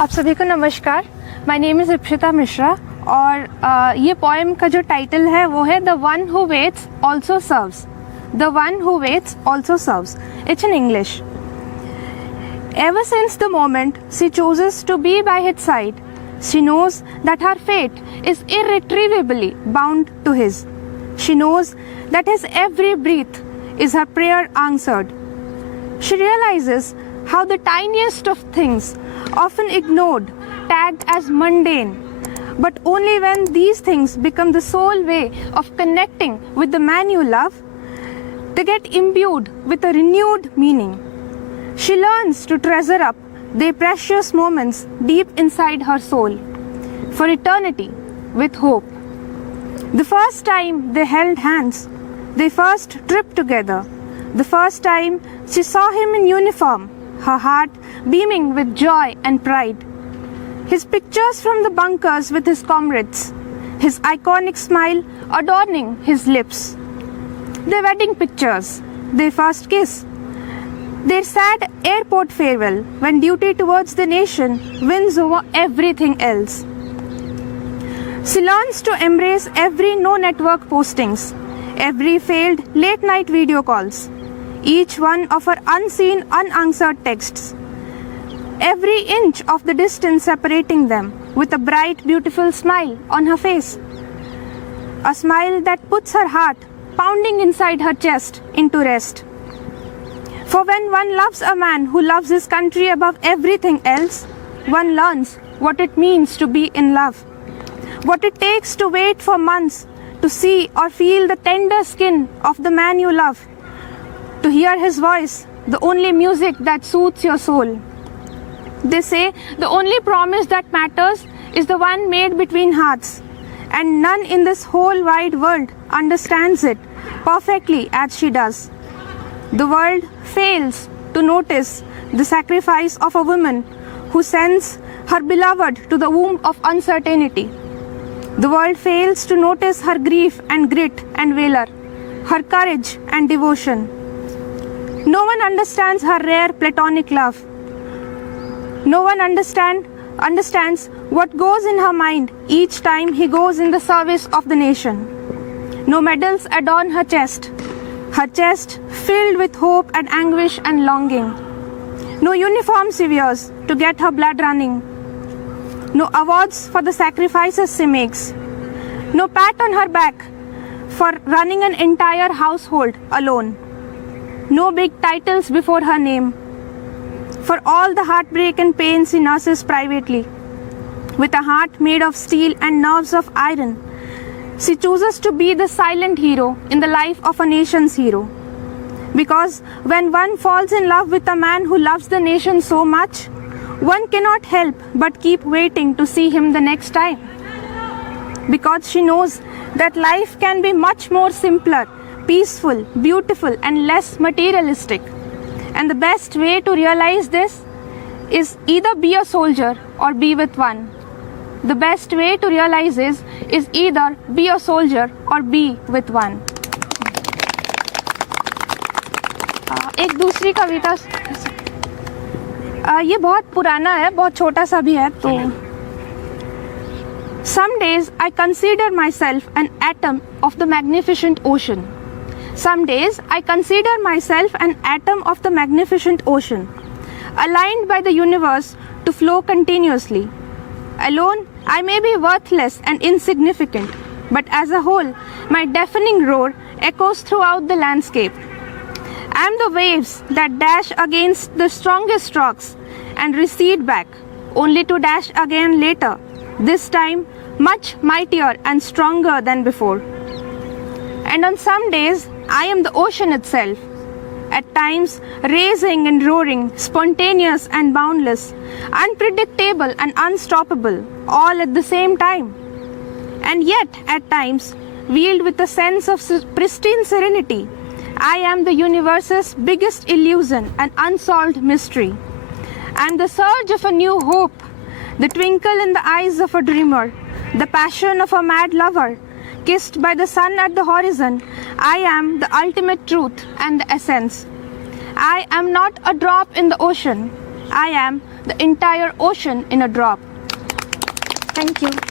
आप सभी को नमस्कार। My name is Ipshita Mishra और ये पोएम का जो टाइटल है वो है the one who waits also serves. The one who waits also serves. It's in English. Ever since the moment she chooses to be by his side, she knows that her fate is irretrievably bound to his. She knows that his every breath is her prayer answered. She realizes how the tiniest of things, often ignored, tagged as mundane, but only when these things become the sole way of connecting with the man you love, they get imbued with a renewed meaning. She learns to treasure up the precious moments deep inside her soul for eternity with hope. The first time they held hands, their first trip together, the first time she saw him in uniform, her heart beaming with joy and pride. His pictures from the bunkers with his comrades, his iconic smile adorning his lips. Their wedding pictures, their first kiss, their sad airport farewell when duty towards the nation wins over everything else. She learns to embrace every no-network postings, every failed late-night video calls, each one of her unseen, unanswered texts, every inch of the distance separating them with a bright, beautiful smile on her face. A smile that puts her heart pounding inside her chest into rest. For when one loves a man who loves his country above everything else, one learns what it means to be in love, what it takes to wait for months to see or feel the tender skin of the man you love, to hear his voice, the only music that soothes your soul. They say the only promise that matters is the one made between hearts, and none in this whole wide world understands it perfectly as she does. The world fails to notice the sacrifice of a woman who sends her beloved to the womb of uncertainty. The world fails to notice her grief and grit and valor, her courage and devotion. No one understands her rare platonic love. No one understands what goes in her mind each time he goes in the service of the nation. No medals adorn her chest filled with hope and anguish and longing. No uniform she wears to get her blood running. No awards for the sacrifices she makes. No pat on her back for running an entire household alone. No big titles before her name for all the heartbreak and pain she nurses privately. With a heart made of steel and nerves of iron, she chooses to be the silent hero in the life of a nation's hero. Because when one falls in love with a man who loves the nation so much, one cannot help but keep waiting to see him the next time. Because she knows that life can be much more simpler, peaceful, beautiful, and less materialistic. And the best way to realize this is either be a soldier or be with one. The best way to realize this is either be a soldier or be with one. एक दूसरी कविता ये बहुत पुराना है, बहुत छोटा सा भी है तो Some days I consider myself an atom of the magnificent ocean. Some days I consider myself an atom of the magnificent ocean, aligned by the universe to flow continuously. Alone, I may be worthless and insignificant, but as a whole, my deafening roar echoes throughout the landscape. I am the waves that dash against the strongest rocks and recede back, only to dash again later, this time much mightier and stronger than before. And on some days, I am the ocean itself, at times racing and roaring, spontaneous and boundless, unpredictable and unstoppable, all at the same time. And yet, at times, wheeled with a sense of pristine serenity, I am the universe's biggest illusion and unsolved mystery. I am the surge of a new hope, the twinkle in the eyes of a dreamer, the passion of a mad lover, kissed by the sun at the horizon. I am the ultimate truth and the essence. I am not a drop in the ocean. I am the entire ocean in a drop. Thank you.